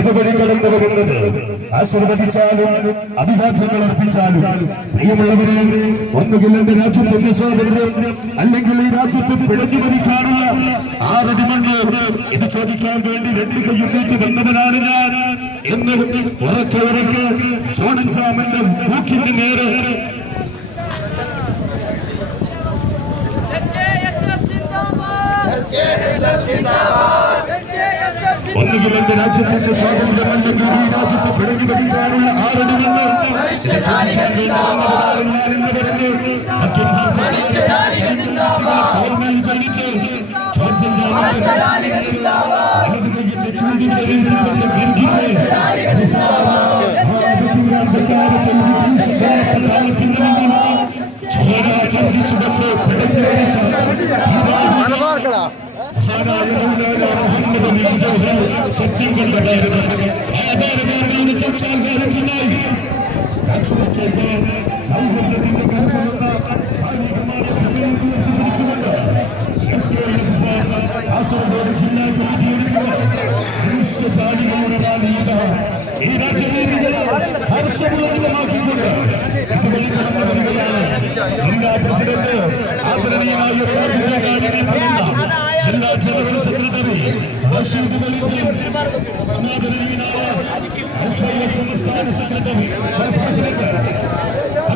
ഇതുവഴി കടന്നു വരുന്നത് ആശീർവദിച്ചാലും അഭിവാദ്യങ്ങൾ അർപ്പിച്ചാലും പ്രിയമുള്ളവരെ, ഒന്നുകിൽ എന്റെ രാജ്യത്തിന്റെ സ്വാതന്ത്ര്യം അല്ലെങ്കിൽ ഈ രാജ്യത്ത് പിടഞ്ഞു മരിക്കാനുള്ള 6 അടി മണ്ണ് ഇത് ചോദിക്കാൻ വേണ്ടി 2 കൈയും നീട്ടി വന്നവനാണ് ഞാൻ എന്ന് ഉറക്കെ ജോണൻജാമന്റെ മൂക്കിന്റെ നേരെ ഒന്നുകിൽ എന്റെ രാജ്യത്തിന്റെ സ്വാതന്ത്ര്യം അല്ലെങ്കിൽ ഈ രാജ്യത്ത് പിടഞ്ഞു മരിക്കാനുള്ള 6 അടി മണ്ണ് ചോദിക്കാൻ വേണ്ടി വന്നവനാണ് ഞാൻ എന്ന് പറഞ്ഞ് ഓർമ്മയിൽ കഴിച്ച് സത്യം കൊണ്ടതായിരുന്നു സൗഹൃദത്തിന്റെ കരുതലുന്ന പിടിച്ചുകൊണ്ട് കാസർഗോഡ് ജില്ലാ കമ്മിറ്റിയെടുക്കുന്ന മനുഷ്യജാതികളുടെ റാലിയുടെ ഈ രാജ്യവേദികളെ ഹർഷപൂർവ്വമാക്കിക്കൊണ്ട് ഇതുവഴി കടന്നു വരികയാണ് ജില്ലാ പ്രസിഡന്റ് ആദരണീയനായ ജില്ലാ ജനറൽ സെക്രട്ടറി റഷീദ് വലിയ സമാദരണീയനായ സംസ്ഥാന സെക്രട്ടറി വൈസ് പ്രസിഡന്റ്